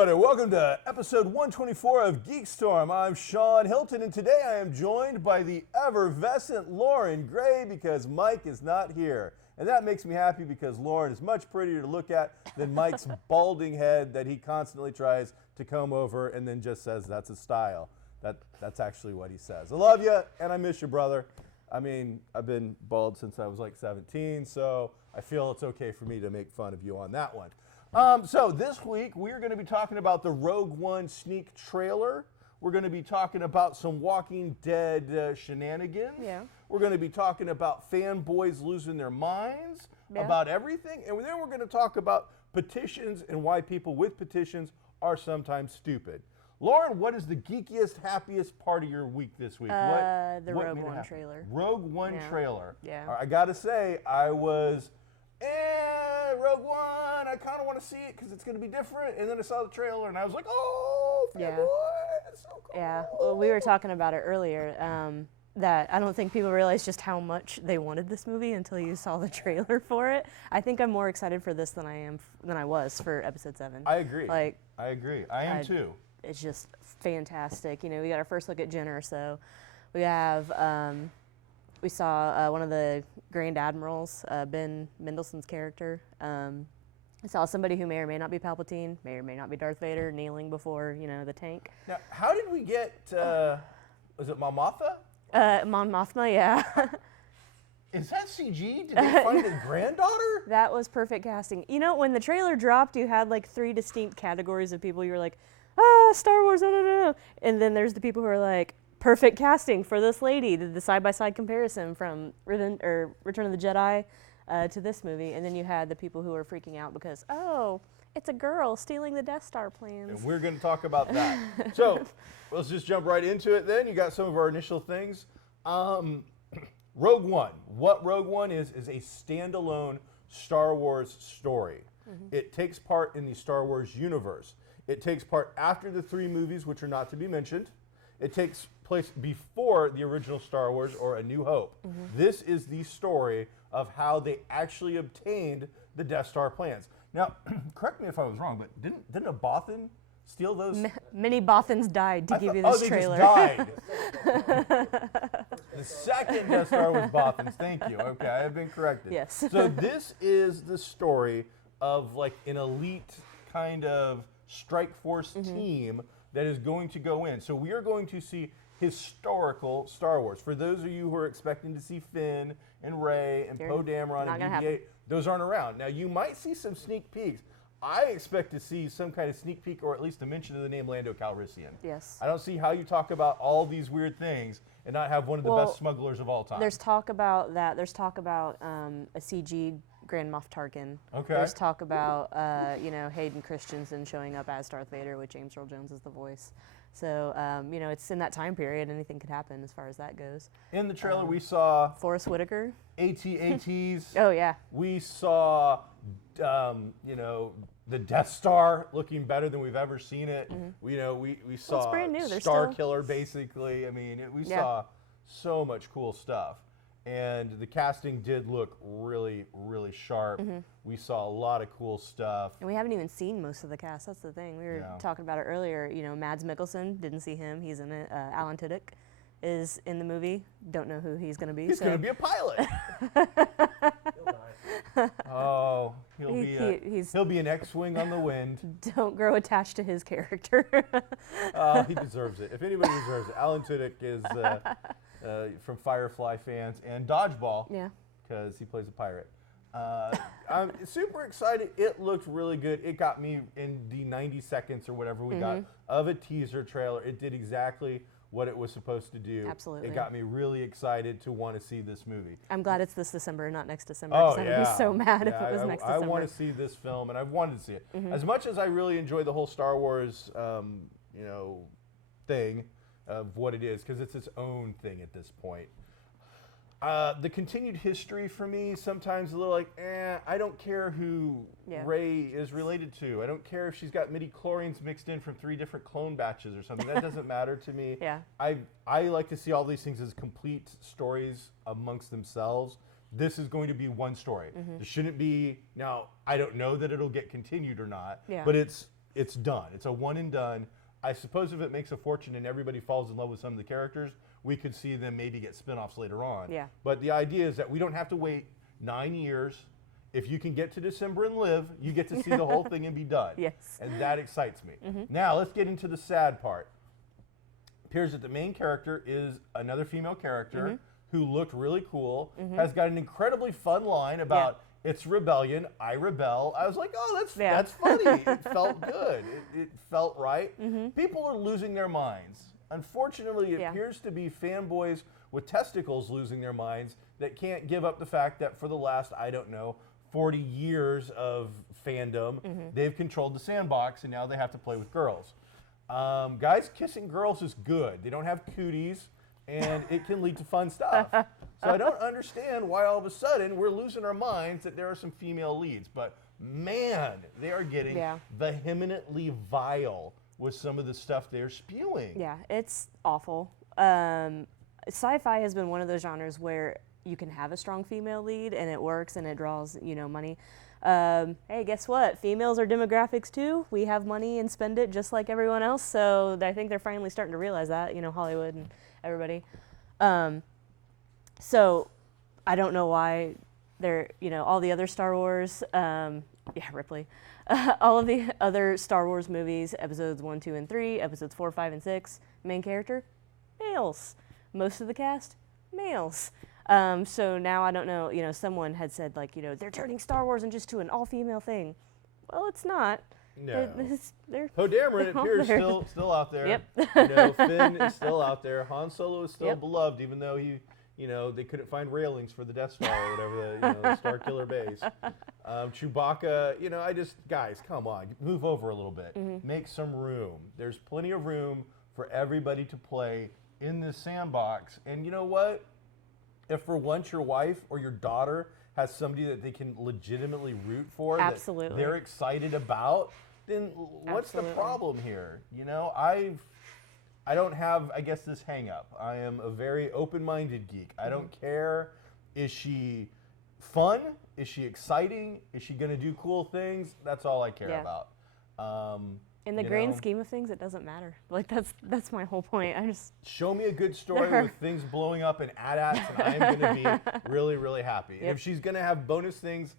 everybody, welcome to episode 124 of GeekStorm. I'm Sean Hilton, and today I am joined by the effervescent Lauren Gray because Mike is not here. And that makes me happy because Lauren is much prettier to look at than Mike's balding head that he constantly tries to comb over and then just says that's his style. That's actually what he says. I love you, and I miss you, brother. I mean, I've been bald since I was like 17, so I feel it's okay for me to make fun of you on that one. So this week, we're going to be talking about the Rogue One sneak trailer. We're going to be talking about some Walking Dead shenanigans. Yeah. We're going to be talking about fanboys losing their minds, about everything. And then we're going to talk about petitions and why people with petitions are sometimes stupid. Lauren, what is the geekiest, happiest part of your week this week? The Rogue One trailer. Rogue One trailer. Yeah. I got to say, I was, Rogue One, I kind of want to see it because it's going to be different. And then I saw the trailer and I was like, oh, fanboy, that's so cool. Yeah, well, we were talking about it earlier, that I don't think people realize just how much they wanted this movie until you saw the trailer for it. I think I'm more excited for this than I was for episode 7. I agree. I am too. It's just fantastic. You know, we got our first look at Jenner, so we have, we saw one of the Grand Admirals, Ben Mendelsohn's character. I saw somebody who may or may not be Palpatine, may or may not be Darth Vader, kneeling before, the tank. Now, how did we get, was it Mon Mothma? Mon Mothma, yeah. Is that CG? Did they find a granddaughter? That was perfect casting. You know, when the trailer dropped, you had like 3 distinct categories of people. You were like, Star Wars, no. And then there's the people who are like, perfect casting for this lady, the side-by-side comparison from Return of the Jedi to this movie. And then you had the people who were freaking out because, it's a girl stealing the Death Star plans. And we're going to talk about that. So let's just jump right into it then. You got some of our initial things. Rogue One. What Rogue One is a standalone Star Wars story. Mm-hmm. It takes part in the Star Wars universe. It takes part after the 3 movies, which are not to be mentioned. It takes place before the original Star Wars or A New Hope. Mm-hmm. This is the story of how they actually obtained the Death Star plans. Now, correct me if I was wrong, but didn't a Bothan steal those? Many Bothans died to give you this trailer. They just died. The second Death Star was Bothans. Thank you. Okay, I have been corrected. Yes. So this is the story of like an elite kind of strike force team that is going to go in. So we are going to see historical Star Wars. For those of you who are expecting to see Finn and Rey and Poe Dameron and BB-8, those aren't around. Now you might see some sneak peeks. I expect to see some kind of sneak peek or at least a mention of the name Lando Calrissian. Yes. I don't see how you talk about all these weird things and not have one of the best smugglers of all time. There's talk about that. There's talk about a CG Grand Moff Tarkin. Okay. There's talk about Hayden Christensen showing up as Darth Vader with James Earl Jones as the voice. So it's in that time period. Anything could happen as far as that goes. In the trailer, we saw Forrest Whitaker. AT-ATs. Oh yeah. We saw the Death Star looking better than we've ever seen it. Mm-hmm. We saw it's brand new. Star Killer basically. I mean, we saw so much cool stuff. And the casting did look really, really sharp. Mm-hmm. We saw a lot of cool stuff. And we haven't even seen most of the cast. That's the thing. We were talking about it earlier. Mads Mikkelsen, didn't see him. He's in it. Alan Tudyk is in the movie. Don't know who he's going to be. He's going to be a pilot. Oh, he'll be an X-wing on the wind. Don't grow attached to his character. He deserves it. If anybody deserves it, Alan Tudyk is from Firefly fans and Dodgeball. Yeah. Because he plays a pirate. I'm super excited. It looked really good. It got me in the 90 seconds or whatever we got of a teaser trailer. It did exactly what it was supposed to do. Absolutely. It got me really excited to want to see this movie. I'm glad it's this December, not next December. Oh, yeah. I'd be so mad if it was next December. I want to see this film, and I've wanted to see it. As much as I really enjoy the whole Star Wars, thing of what it is, because it's its own thing at this point. The continued history for me, sometimes a little like, I don't care who Rey is related to. I don't care if she's got midi-chlorians mixed in from 3 different clone batches or something. That doesn't matter to me. Yeah. I like to see all these things as complete stories amongst themselves. This is going to be one story. There shouldn't be, now, I don't know that it'll get continued or not, but it's it's done. It's a one and done. I suppose if it makes a fortune and everybody falls in love with some of the characters, we could see them maybe get spinoffs later on. Yeah. But the idea is that we don't have to wait 9 years. If you can get to December and live, you get to see the whole thing and be done. Yes. And that excites me. Now, let's get into the sad part. It appears that the main character is another female character who looked really cool, has got an incredibly fun line about it's rebellion, I rebel. I was like, oh, that's funny. It felt good. It felt right. People are losing their minds. Unfortunately, it appears to be fanboys with testicles losing their minds that can't give up the fact that for the last, I don't know, 40 years of fandom, they've controlled the sandbox and now they have to play with girls. Guys kissing girls is good. They don't have cooties and it can lead to fun stuff. So I don't understand why all of a sudden we're losing our minds that there are some female leads. But man, they are getting vehemently vile with some of the stuff they're spewing. Yeah, it's awful. Sci-fi has been one of those genres where you can have a strong female lead and it works and it draws, money. Hey, guess what? Females are demographics too. We have money and spend it just like everyone else. So I think they're finally starting to realize that, Hollywood and everybody. So I don't know why they're, all the other Star Wars, Ripley, all of the other Star Wars movies, episodes 1, 2, and 3, episodes 4, 5, and 6, main character, males. Most of the cast, males. So now I don't know, someone had said they're turning Star Wars into just an all-female thing. Well, it's not. No. They're Poe Dameron, it appears, still out there. Yep. Finn is still out there. Han Solo is still beloved, even though they couldn't find railings for the Death Star or whatever, the Star Killer base. Chewbacca, guys, come on, move over a little bit. Make some room. There's plenty of room for everybody to play in this sandbox. And you know what? If for once your wife or your daughter has somebody that they can legitimately root for, that they're excited about, then what's the problem here? I don't have, I guess, this hang up. I am a very open-minded geek. I don't care. Is she fun? Is she exciting? Is she going to do cool things? That's all I care about. In the grand scheme of things, it doesn't matter. That's my whole point. Show me a good story with things blowing up and AT-ATs, and I am going to be really, really happy. And if she's going to have bonus things,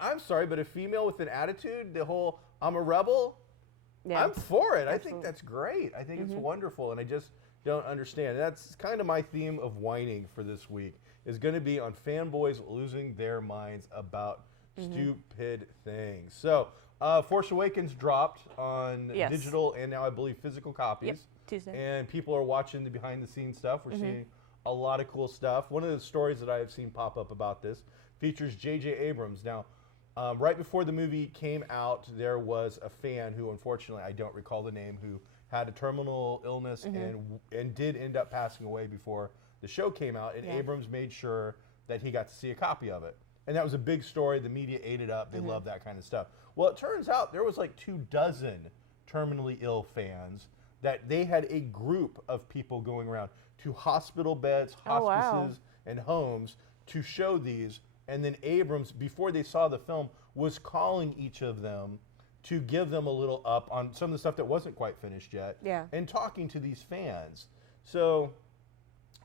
I'm sorry, but a female with an attitude, the whole I'm a rebel, I'm for it. Absolutely. I think that's great. I think it's wonderful, and I just don't understand. That's kind of my theme of whining for this week, is going to be on fanboys losing their minds about stupid things. So, Force Awakens dropped on digital and now I believe physical copies. Yep, Tuesday. And people are watching the behind-the-scenes stuff. We're seeing a lot of cool stuff. One of the stories that I have seen pop up about this features J.J. Abrams. Now, right before the movie came out, there was a fan who, unfortunately, I don't recall the name, who had a terminal illness and did end up passing away before the show came out. And Abrams made sure that he got to see a copy of it. And that was a big story. The media ate it up. They love that kind of stuff. Well, it turns out there was 24 terminally ill fans that they had a group of people going around to hospital beds, hospices, and homes to show these. And then Abrams, before they saw the film, was calling each of them to give them a little up on some of the stuff that wasn't quite finished yet. Yeah. And talking to these fans. So,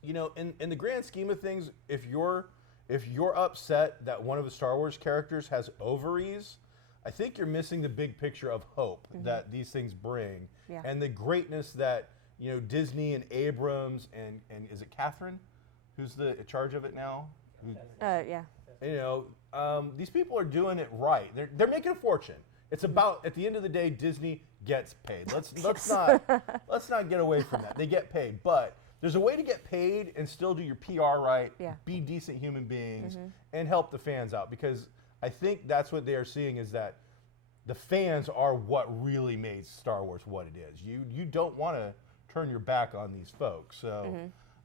in the grand scheme of things, if you're upset that one of the Star Wars characters has ovaries, I think you're missing the big picture of hope that these things bring, and the greatness that Disney and Abrams and is it Catherine, who's in charge of it now? These people are doing it right. They're making a fortune. It's about, at the end of the day, Disney gets paid. Let's not get away from that. They get paid, but there's a way to get paid and still do your PR right, be decent human beings, and help the fans out, because I think that's what they are seeing, is that the fans are what really made Star Wars what it is. You don't want to turn your back on these folks. So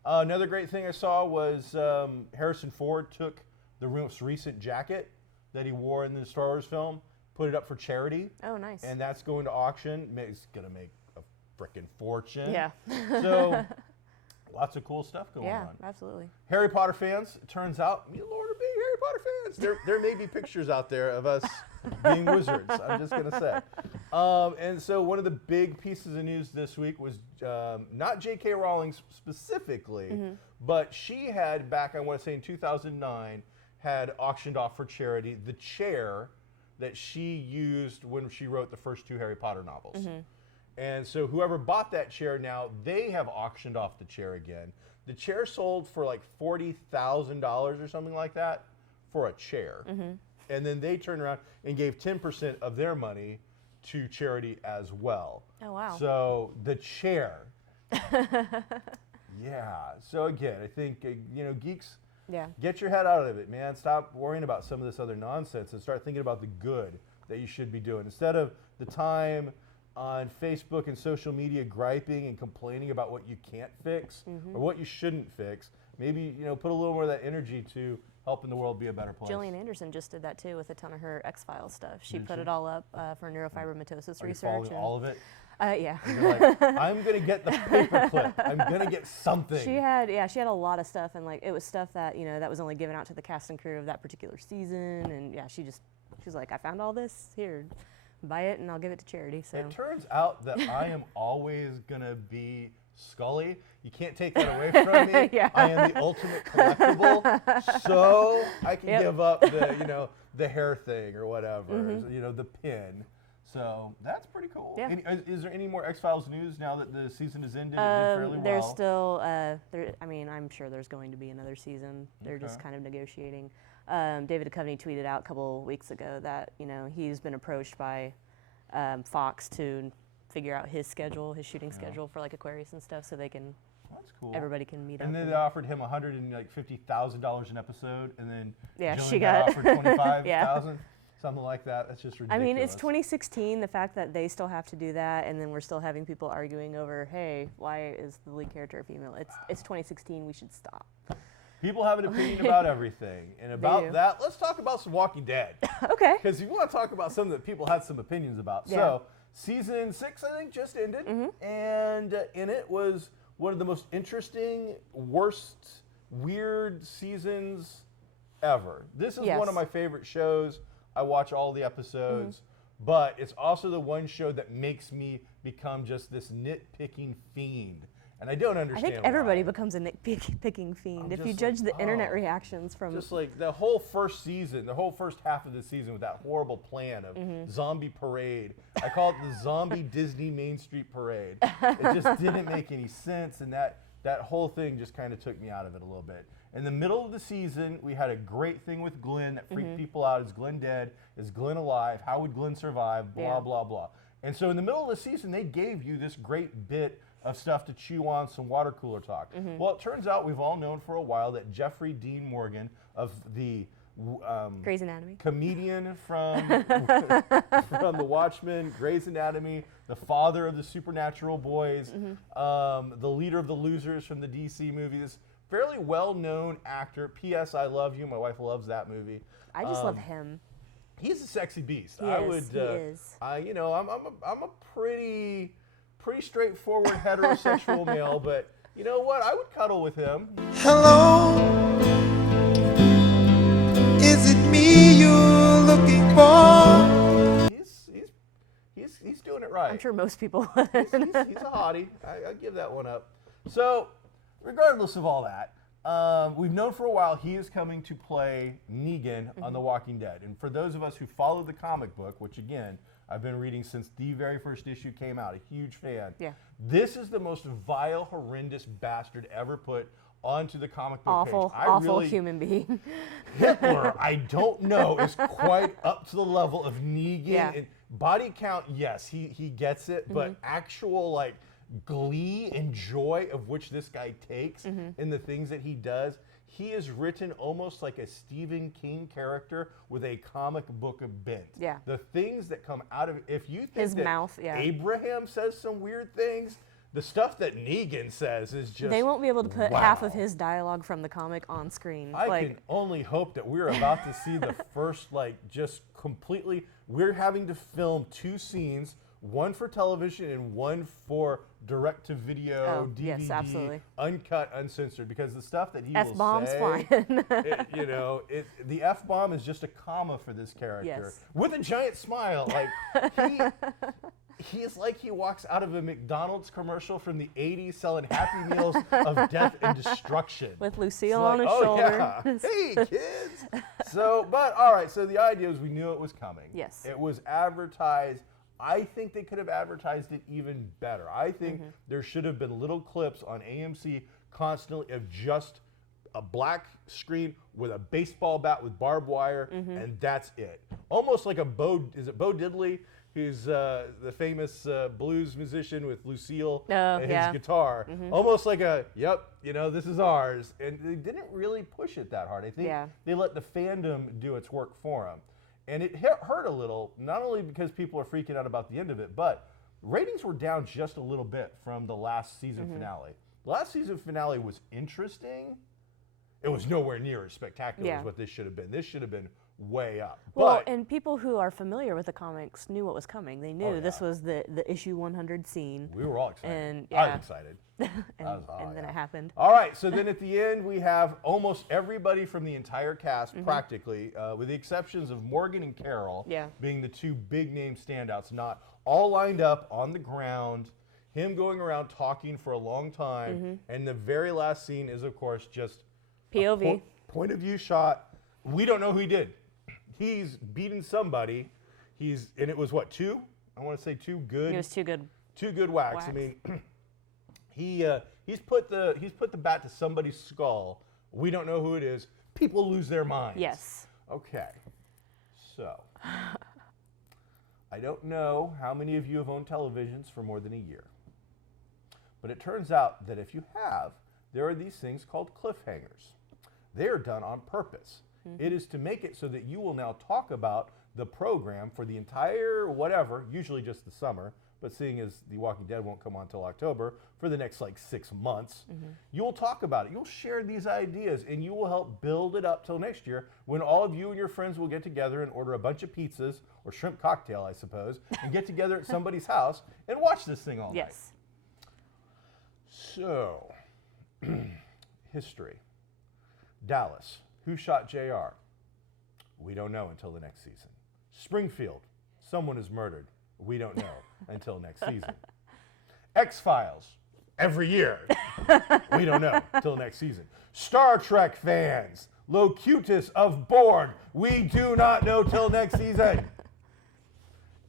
another great thing I saw was Harrison Ford took the most recent jacket that he wore in the Star Wars film, put it up for charity. Oh, nice. And that's going to auction. It's going to make a freaking fortune. Yeah. So lots of cool stuff going on. Yeah, absolutely. Harry Potter fans, it turns out, me and Lord are big Harry Potter fans. There may be pictures out there of us being wizards, I'm just going to say. And so one of the big pieces of news this week was not J.K. Rowling specifically, but she had, back I want to say in 2009, had auctioned off for charity the chair that she used when she wrote the first 2 Harry Potter novels. And so whoever bought that chair now, they have auctioned off the chair again. The chair sold for like $40,000 or something like that for a chair. And then they turned around and gave 10% of their money to charity as well. Oh, wow. So the chair. Yeah. So again, I think, geeks, get your head out of it, man. Stop worrying about some of this other nonsense and start thinking about the good that you should be doing. Instead of the time on Facebook and social media griping and complaining about what you can't fix or what you shouldn't fix, maybe, put a little more of that energy to helping the world be a better place. Gillian Anderson just did that too with a ton of her X-Files stuff. She put it all up for neurofibromatosis Are you research. following all of it? Yeah. And you're like, I'm gonna get the paperclip. I'm gonna get something. She had a lot of stuff, and like it was stuff that that was only given out to the cast and crew of that particular season, and she's like, I found all this here, buy it and I'll give it to charity. So it turns out that I am always gonna be Scully. You can't take that away from me. I am the ultimate collectible, so I can give up the the hair thing or whatever, the pin. So that's pretty cool. Yeah. Is there any more X-Files news now that the season is ended? It did fairly well. There's still, I'm sure there's going to be another season. They're just kind of negotiating. David Duchovny tweeted out a couple weeks ago that he's been approached by Fox to figure out his schedule, his shooting schedule for like Aquarius and stuff, so they can. That's cool. Everybody can meet up. And then they offered him $150,000 an episode, and then she got got offered $25,000, something like that. That's just ridiculous. I mean, it's 2016. The fact that they still have to do that, and then we're still having people arguing over, hey, why is the lead character a female? It's 2016. We should stop. People have an opinion about everything, and about that, let's talk about some Walking Dead. Okay. Because you want to talk about something that people had some opinions about. Yeah. So, season 6, I think, just ended, and in it was one of the most interesting, worst, weird seasons ever. This is one of my favorite shows. I watch all the episodes, but it's also the one show that makes me become just this nitpicking fiend. And I don't understand I think everybody becomes a nitpicking fiend if you judge the internet reactions from. Just like the whole first season, the whole first half of the season with that horrible plan of zombie parade. I call it the zombie Disney Main Street Parade. It just didn't make any sense, and that whole thing just kind of took me out of it a little bit. In the middle of the season, we had a great thing with Glenn that freaked people out. Is Glenn dead? Is Glenn alive? How would Glenn survive? Blah, blah, blah. And so in the middle of the season, they gave you this great bit of stuff to chew on, some water cooler talk. Well, it turns out we've all known for a while that Jeffrey Dean Morgan of the Grey's Anatomy comedian from The Watchmen, Grey's Anatomy, the father of the Supernatural boys, the leader of the Losers from the DC movies, fairly well-known actor. P.S. I Love You. My wife loves that movie. I just love him. He's a sexy beast. He is. I'm a pretty straightforward heterosexual male, but you know what? I would cuddle with him. Hello, is it me you're looking for? He's doing it right. I'm sure most people He's a hottie. I give that one up. So, regardless of all that, we've known for a while he is coming to play Negan on The Walking Dead. And for those of us who follow the comic book, which again, I've been reading since the very first issue came out, a huge fan. Yeah. This is the most vile, horrendous bastard ever put onto the comic book page. Awful human being. Hitler, I don't know, is quite up to the level of Negan. Yeah. And body count, yes, he gets it, but actual like glee and joy of which this guy takes in the things that he does. He is written almost like a Stephen King character with a comic book bent. Yeah. The things that come out of if you think His that mouth, Abraham says some weird things, the stuff that Negan says is just They won't be able to put half of his dialogue from the comic on screen. I can only hope that we're about to see the first, just completely, we're having to film 2 scenes, one for television and one for direct-to-video, DVD, yes, absolutely. uncut, uncensored, because the stuff that he F-bombs will say, flying. the F-bomb is just a comma for this character Yes. with a giant smile. Like he is like he walks out of a McDonald's commercial from the 80s selling Happy Meals of death and destruction. With It's Lucille like, on his oh, shoulder. Yeah. Hey, kids. But all right, so the idea is we knew it was coming. Yes. It was advertised. I think they could have advertised it even better. I think there should have been little clips on AMC constantly of just a black screen with a baseball bat with barbed wire, and that's it. Almost like Bo Diddley, who's the famous blues musician with Lucille and his guitar. Almost like this is ours. And they didn't really push it that hard. I think they let the fandom do its work for them. And it hurt a little, not only because people are freaking out about the end of it, but ratings were down just a little bit from the last season finale. The last season finale was interesting. It was nowhere near as spectacular as what this should have been. This should have been way up. Well, and people who are familiar with the comics knew what was coming. They knew this was the issue 100 scene. We were all excited. And, I was excited. and then it happened. All right, so then at the end, we have almost everybody from the entire cast, practically, with the exceptions of Morgan and Carol being the two big-name standouts, not all lined up on the ground, him going around talking for a long time, and the very last scene is, of course, just POV. Point of view shot. We don't know who he did. He's beating somebody. And it was what, two? I want to say two good. It was too good. Two good whacks. I mean, he's put the bat to somebody's skull. We don't know who it is. People lose their minds. Yes. Okay. So, I don't know how many of you have owned televisions for more than a year. But it turns out that if you have, there are these things called cliffhangers. They are done on purpose. It is to make it so that you will now talk about the program for the entire whatever, usually just the summer, but seeing as The Walking Dead won't come on until October, for the next 6 months, you will talk about it. You'll share these ideas, and you will help build it up till next year when all of you and your friends will get together and order a bunch of pizzas, or shrimp cocktail, I suppose, and get together at somebody's house and watch this thing all night. Yes. So, history. Dallas. Who shot JR? We don't know until the next season. Springfield. Someone is murdered. We don't know until next season. X-Files. Every year. We don't know until next season. Star Trek fans. Locutus of Borg. We do not know till next season.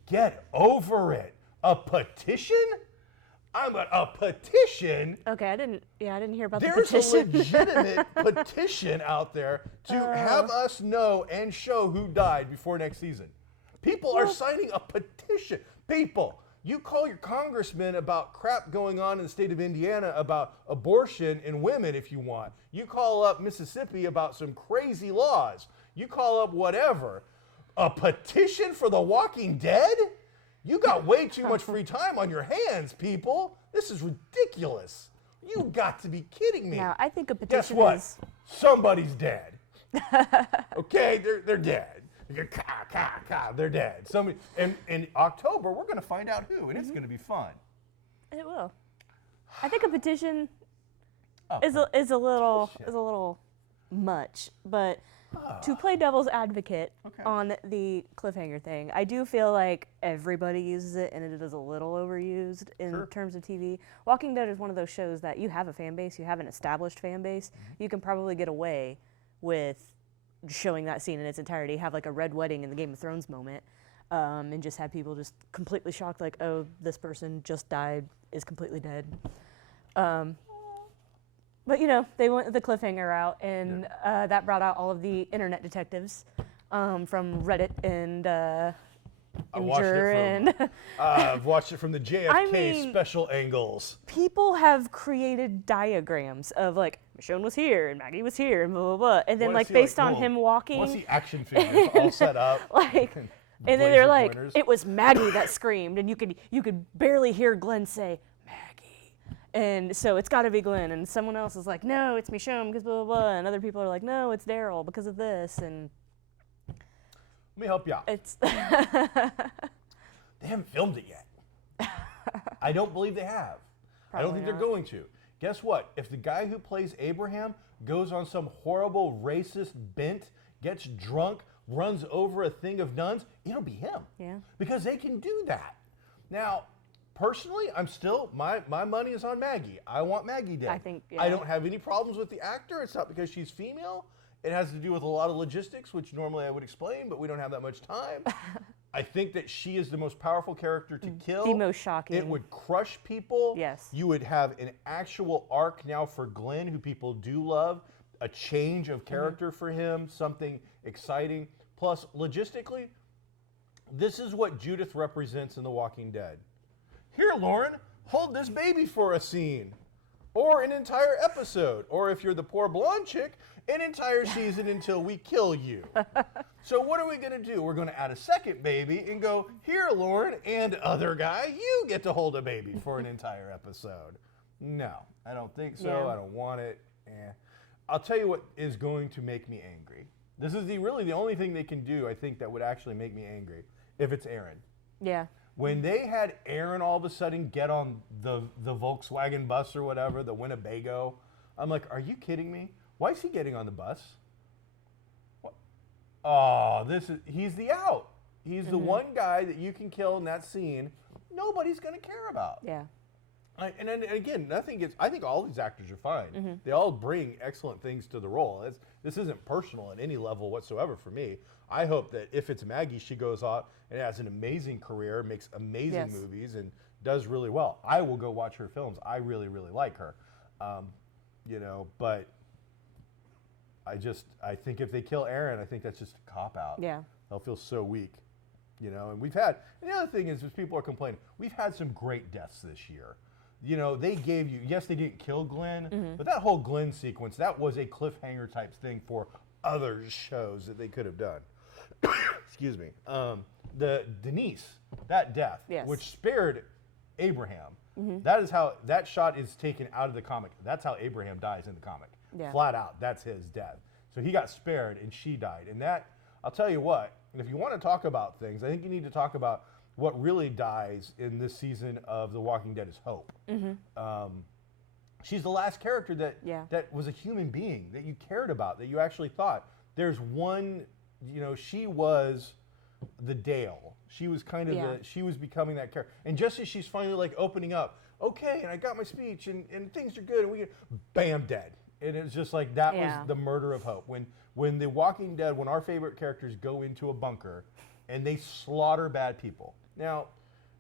Get over it. A petition? A petition? Okay, I didn't hear about the There's petition. a legitimate petition out there to have us know and show who died before next season. People are signing a petition. People, you call your congressman about crap going on in the state of Indiana about abortion in women if you want. You call up Mississippi about some crazy laws. You call up whatever. A petition for The Walking Dead? You got way too much free time on your hands, people. This is ridiculous. You got to be kidding me. Now, I think a petition Guess what? is... Somebody's dead. Okay, they're dead. They're dead. Somebody, and in October, we're going to find out who, and it's going to be fun. It will. I think a petition is a little much, but to play devil's advocate on the cliffhanger thing, I do feel like everybody uses it and it is a little overused in terms of TV. Walking Dead is one of those shows that you have a fan base, you have an established fan base, you can probably get away with showing that scene in its entirety, have like a red wedding in the Game of Thrones moment, and just have people just completely shocked, like, oh, this person just died, is completely dead. But, they went the cliffhanger route, and that brought out all of the internet detectives from Reddit and Imgur. I've watched it from the JFK special angles. People have created diagrams of, like, Michonne was here, and Maggie was here, and blah, blah, blah. And then, based on him walking. What's the action figures all set up? And then they're like, it was Maggie that screamed, and you could barely hear Glenn say, and so it's got to be Glenn, and someone else is like, no, it's Michonne because blah, blah, blah, and other people are like, no, it's Daryl because of this, and... Let me help you out. It's... They haven't filmed it yet. I don't believe they have. I don't think they're going to. Guess what? If the guy who plays Abraham goes on some horrible racist bent, gets drunk, runs over a thing of nuns, it'll be him. Yeah. Because they can do that. Now, personally, I'm still, my money is on Maggie. I want Maggie dead. I think, I don't have any problems with the actor. It's not because she's female. It has to do with a lot of logistics, which normally I would explain, but we don't have that much time. I think that she is the most powerful character to kill. The most shocking. It would crush people. Yes. You would have an actual arc now for Glenn, who people do love, a change of character for him, something exciting. Plus, logistically, this is what Judith represents in The Walking Dead. Here, Lauren, hold this baby for a scene. Or an entire episode. Or if you're the poor blonde chick, an entire season until we kill you. So what are we going to do? We're going to add a second baby and go, here, Lauren, and other guy, you get to hold a baby for an entire episode. No, I don't think so. Yeah. I don't want it. I'll tell you what is going to make me angry. This is really the only thing they can do, I think, that would actually make me angry, if it's Aaron. Yeah. When they had Aaron all of a sudden get on the Volkswagen bus or whatever, the Winnebago, I'm like, are you kidding me? Why is he getting on the bus? What? Oh, he's the out. He's the one guy that you can kill in that scene. Nobody's going to care about. Yeah. And again, I think all these actors are fine. They all bring excellent things to the role. This isn't personal at any level whatsoever for me. I hope that if it's Maggie, she goes out and has an amazing career, makes amazing movies, and does really well. I will go watch her films. I really, really like her. But I think if they kill Aaron, I think that's just a cop-out. Yeah. They'll feel so weak. And the other thing is people are complaining, we've had some great deaths this year. They gave you, yes, they didn't kill Glenn, but that whole Glenn sequence, that was a cliffhanger type thing for other shows that they could have done. Excuse me. The Denise, that death, which spared Abraham, that is how, that shot is taken out of the comic. That's how Abraham dies in the comic. Yeah. Flat out, that's his death. So he got spared and she died. And that, I'll tell you what, if you want to talk about things, I think you need to talk about what really dies in this season of The Walking Dead is Hope. She's the last character that was a human being, that you cared about, that you actually thought. There's one, she was the Dale. She was kind of she was becoming that character. And just as she's finally like opening up, okay, and I got my speech and things are good, and bam, dead. And it was just like, that was the murder of hope. When The Walking Dead, when our favorite characters go into a bunker and they slaughter bad people. Now,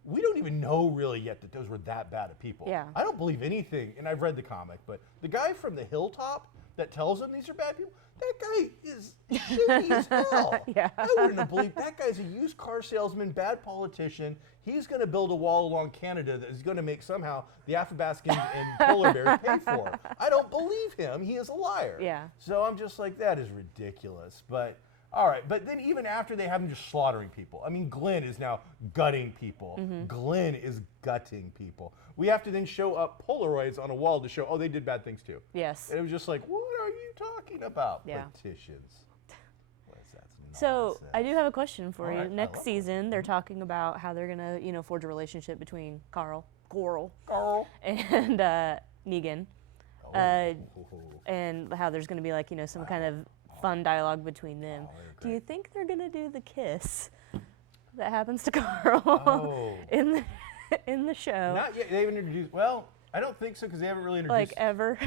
we don't even know really yet that those were that bad of people. Yeah. I don't believe anything, and I've read the comic, but the guy from the hilltop that tells them these are bad people, that guy is shitty as hell. Yeah. I wouldn't have believed that guy's a used car salesman, bad politician. He's going to build a wall along Canada that is going to make somehow the Athabascans and polar bears pay for. I don't believe him. He is a liar. Yeah. So I'm just like, that is ridiculous. But all right, but then even after they have him just slaughtering people, I mean, Glenn is now gutting people. Glenn is gutting people. We have to then show up Polaroids on a wall to show, oh, they did bad things too. Yes. And it was just like, what are you talking about? Yeah. Petitions. What is that? So Nonsense. I do have a question for All you. right, I Next love season, they're talking about how they're gonna, forge a relationship between Coral, Carl. and Negan, and how there's gonna be like some kind of fun dialogue between them. Do you think they're gonna do the kiss that happens to Carl in the show? Not yet. They haven't introduced. Well, I don't think so because they haven't really introduced. Like ever?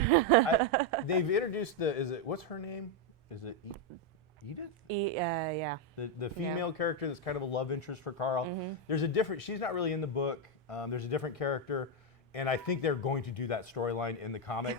They've introduced what's her name? Is it Edith? Yeah. The female character that's kind of a love interest for Carl. There's a different. She's not really in the book. There's a different character, and I think they're going to do that storyline in the comic.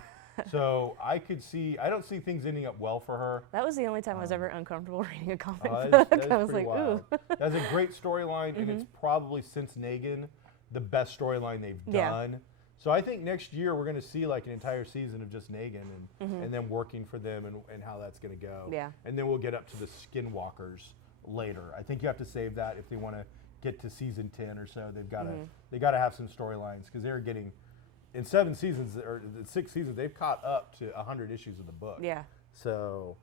So I don't see things ending up well for her. That was the only time I was ever uncomfortable reading a comic That book. is I was pretty like, wild. ooh. That's a great storyline, and it's probably, since Negan, the best storyline they've done. So I think next year we're going to see like an entire season of just Negan and them working for them and how that's going to go. Yeah. And then we'll get up to the Skinwalkers later. I think you have to save that if they want to get to season 10 or so. They got to have some storylines because they're getting, in 7 seasons or 6 seasons, they've caught up to 100 issues of the book. Yeah. So,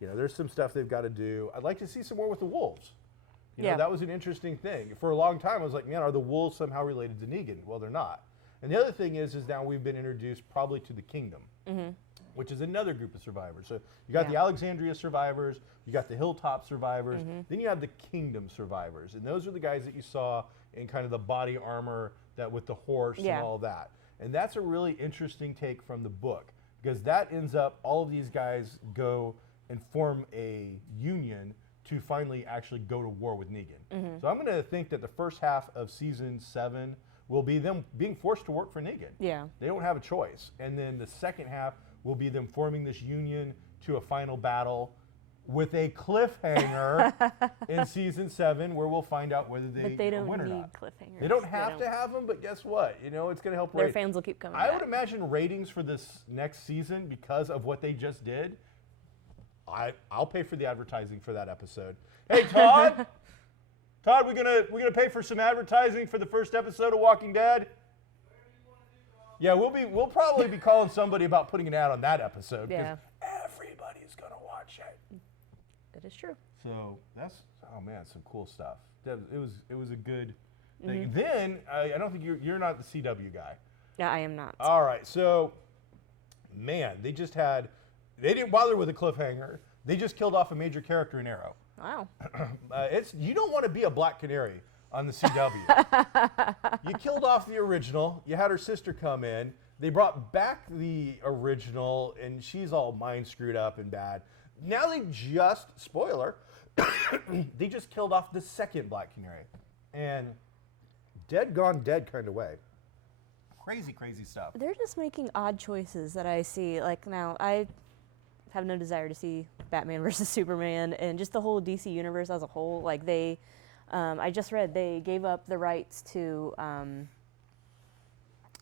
there's some stuff they've got to do. I'd like to see some more with the wolves. That was an interesting thing. For a long time, I was like, man, are the wolves somehow related to Negan? Well, they're not. And the other thing is now we've been introduced probably to the Kingdom, which is another group of survivors. So you got the Alexandria survivors, you got the Hilltop survivors, then you have the Kingdom survivors. And those are the guys that you saw in kind of the body armor that with the horse and all that. And that's a really interesting take from the book, because that ends up, all of these guys go and form a union to finally actually go to war with Negan. So I'm going to think that the first half of season 7 will be them being forced to work for Negan. Yeah. They don't have a choice. And then the second half will be them forming this union to a final battle with a cliffhanger in season 7, where we'll find out whether they, But they don't win or need not. cliffhangers. They don't have to have them, but guess what? You know, it's going to help Their rate. fans will keep coming I back. would imagine ratings for this next season, because of what they just did, I'll pay for the advertising for that episode. Hey, Todd, Todd, we're gonna pay for some advertising for the first episode of Walking Dead. Yeah, we'll probably be calling somebody about putting an ad on that episode, because everybody's gonna watch it. That is true. So that's, oh man, some cool stuff. It was a good thing. Then I don't think you're not the CW guy. Yeah, I am not. All right, so man, they didn't bother with a cliffhanger. They just killed off a major character in Arrow. Wow. You don't want to be a Black Canary on the CW. You killed off the original. You had her sister come in. They brought back the original, and she's all mind screwed up and bad. Now they just, spoiler, they just killed off the second Black Canary. And dead, gone dead kind of way. Crazy, crazy stuff. They're just making odd choices that I see. Like now, I have no desire to see Batman versus Superman and just the whole DC universe as a whole. Like they, I just read they gave up the rights to,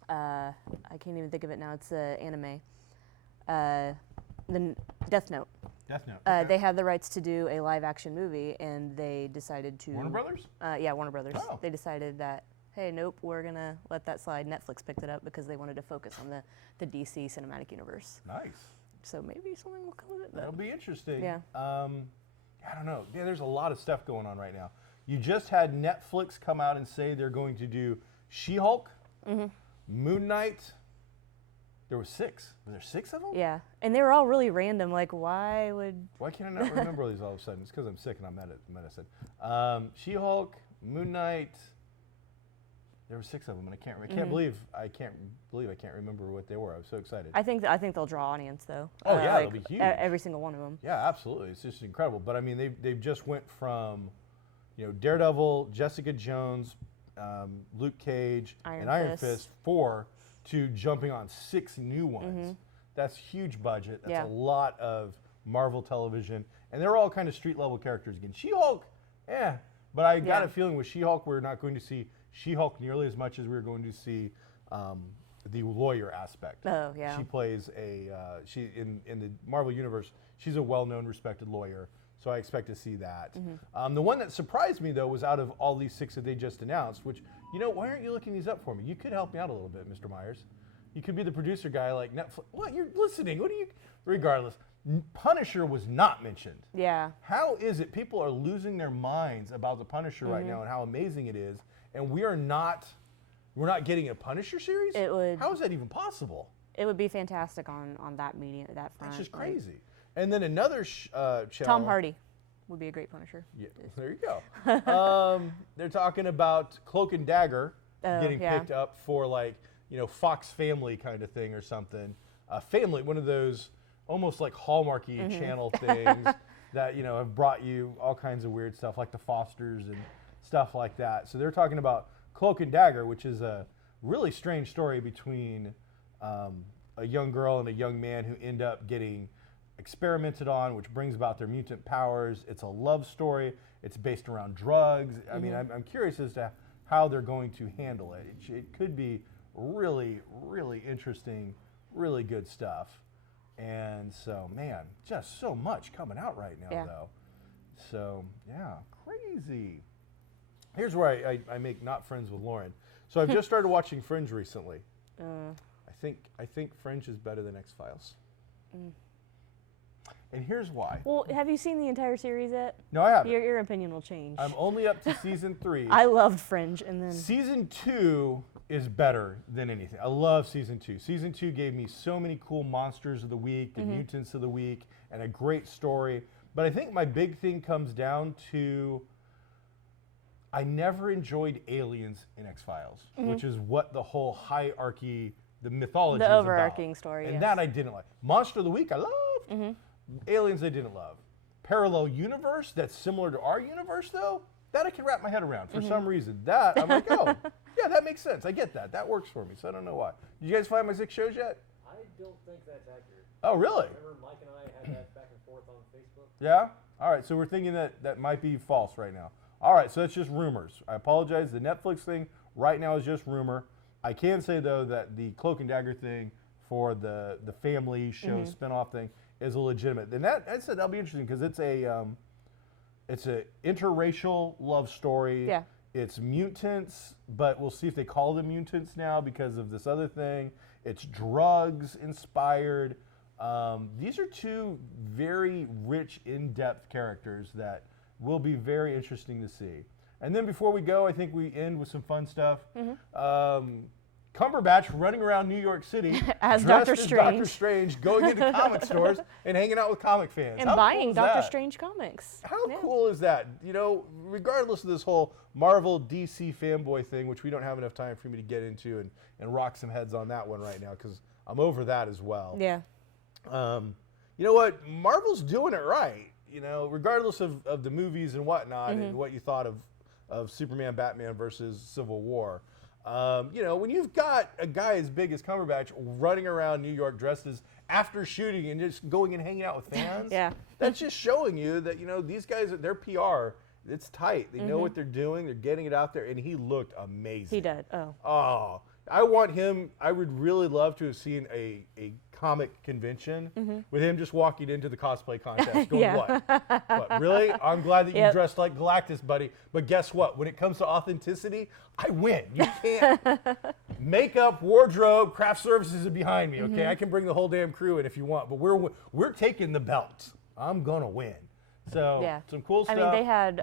I can't even think of it now. It's an anime, the Death Note. Death Note. Okay. They had the rights to do a live-action movie, and they decided to. Warner Brothers? Yeah, Warner Brothers. Oh. They decided that, hey, nope, we're gonna let that slide. Netflix picked it up because they wanted to focus on the DC cinematic universe. Nice. So maybe something will come of it. That'll be interesting. Yeah. I don't know. Yeah, there's a lot of stuff going on right now. You just had Netflix come out and say they're going to do She-Hulk, Moon Knight. There were 6. Were there 6 of them? Yeah, and they were all really random. Like, why would? Why can't I not remember these all of a sudden? It's because I'm sick and I'm medicine. She-Hulk, Moon Knight. There were 6 of them, and I can't believe I can't remember what they were. I was so excited. I think they'll draw audience though. Oh yeah, like, they'll be huge. Every single one of them. Yeah, absolutely. It's just incredible. But I mean, they've just went from, Daredevil, Jessica Jones, Luke Cage, and Iron Fist 4 to jumping on 6 new ones. That's huge budget. That's a lot of Marvel television, and they're all kind of street level characters again. She-Hulk, but I got a feeling with She-Hulk we're not going to see She-Hulk nearly as much as we were going to see the lawyer aspect. Oh yeah. She plays she in the Marvel universe. She's a well-known, respected lawyer, so I expect to see that. The one that surprised me though was out of all these 6 that they just announced, which why aren't you looking these up for me? You could help me out a little bit, Mr. Myers. You could be the producer guy like Netflix. What, you're listening? What are you? Regardless, Punisher was not mentioned. Yeah. How is it people are losing their minds about the Punisher right now and how amazing it is, and we're not getting a Punisher series? It would. How is that even possible? It would be fantastic on that medium, that front. That's just like, crazy. And then another channel. Tom Hardy would be a great Punisher. Yeah, there you go. They're talking about Cloak and Dagger getting picked up for Fox Family kind of thing or something. Family, one of those almost like Hallmarky channel things that have brought you all kinds of weird stuff like the Fosters and stuff like that. So they're talking about Cloak and Dagger, which is a really strange story between a young girl and a young man who end up getting experimented on, which brings about their mutant powers. It's a love story. It's based around drugs. I mean, I'm curious as to how they're going to handle it. It could be really, really interesting, really good stuff. And so, man, just so much coming out right now, though. So, yeah, crazy. Here's where I make not friends with Lauren. So I've just started watching Fringe recently. I think Fringe is better than X-Files. And here's why. Well, have you seen the entire series yet? No, I haven't. Your opinion will change. I'm only up to season 3. I loved Fringe, and then Season 2 is better than anything. I love season 2. Season 2 gave me so many cool monsters of the week and mutants of the week and a great story. But I think my big thing comes down to I never enjoyed aliens in X-Files, which is what the whole hierarchy, the mythology is the about. overarching story. And yes. that I didn't like. Monster of the Week I loved. Aliens I didn't love. Parallel universe that's similar to our universe though, that I can wrap my head around for some reason. That I'm like, oh, yeah, that makes sense. I get that. That works for me. So I don't know why. Did you guys find my 6 shows yet? I don't think that's accurate. Oh, really? Remember Mike and I had that back and forth on Facebook? Yeah? All right, so we're thinking that might be false right now. All right, so that's just rumors. I apologize. The Netflix thing right now is just rumor. I can say, though, that the Cloak and Dagger thing for the family show spinoff thing is a legitimate. And that I said that'll be interesting because it's a interracial love story. Yeah. It's mutants, but we'll see if they call them mutants now because of this other thing. It's drugs inspired. These are 2 very rich, in-depth characters that will be very interesting to see. And then before we go, I think we end with some fun stuff. Cumberbatch running around New York City As dressed Dr. as Strange. Dr. Strange, going into comic stores and hanging out with comic fans. and How buying cool is Doctor that? Strange comics. How Yeah. cool is that? You know, regardless of this whole Marvel DC fanboy thing, which we don't have enough time for me to get into and rock some heads on that one right now because I'm over that as well. Yeah. You know what? Marvel's doing it right. You know, regardless of the movies and whatnot and what you thought of Superman, Batman versus Civil War. You know, when you've got a guy as big as Cumberbatch running around New York dressed as after shooting and just going and hanging out with fans, Yeah. that's just showing you that, you know, these guys, their PR, it's tight. They know what they're doing. They're getting it out there. And he looked amazing. He did. Oh. Oh, I want him. I would really love to have seen a comic convention with him just walking into the cosplay contest going, Yeah. what, really? I'm glad that you Yep. dressed like Galactus, buddy. But guess what? When it comes to authenticity, I win. You can't. Makeup, wardrobe, craft services are behind me, okay? I can bring the whole damn crew in if you want, but we're taking the belt. I'm going to win. So, Yeah. some cool I stuff. mean, they had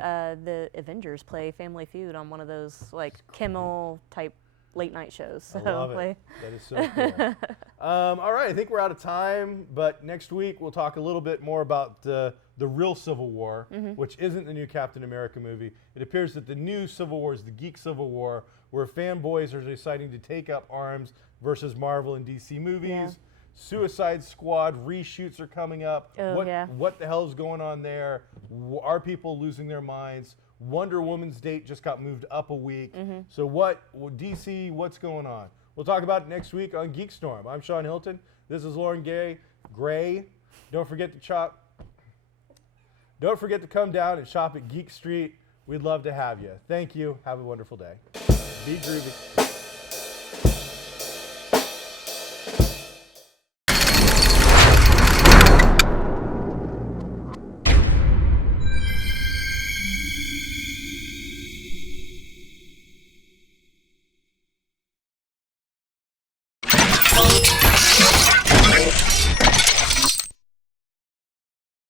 the Avengers play Family Feud on one of those like Kimmel type late night shows. So I love it. That is so cool. All right, I think we're out of time, but next week we'll talk a little bit more about the real Civil War, which isn't the new Captain America movie. It appears that the new Civil War is the Geek Civil War, where fanboys are deciding to take up arms versus Marvel and DC movies. Yeah. Suicide Squad reshoots are coming up. Oh, yeah. What the hell is going on there? Are people losing their minds? Wonder Woman's date just got moved up a week. So DC, what's going on? We'll talk about it next week on GeekStorm. I'm Sean Hilton. This is Lauren Gray. Don't forget to come down and shop at Geek Street. We'd love to have you. Thank you. Have a wonderful day. Be groovy.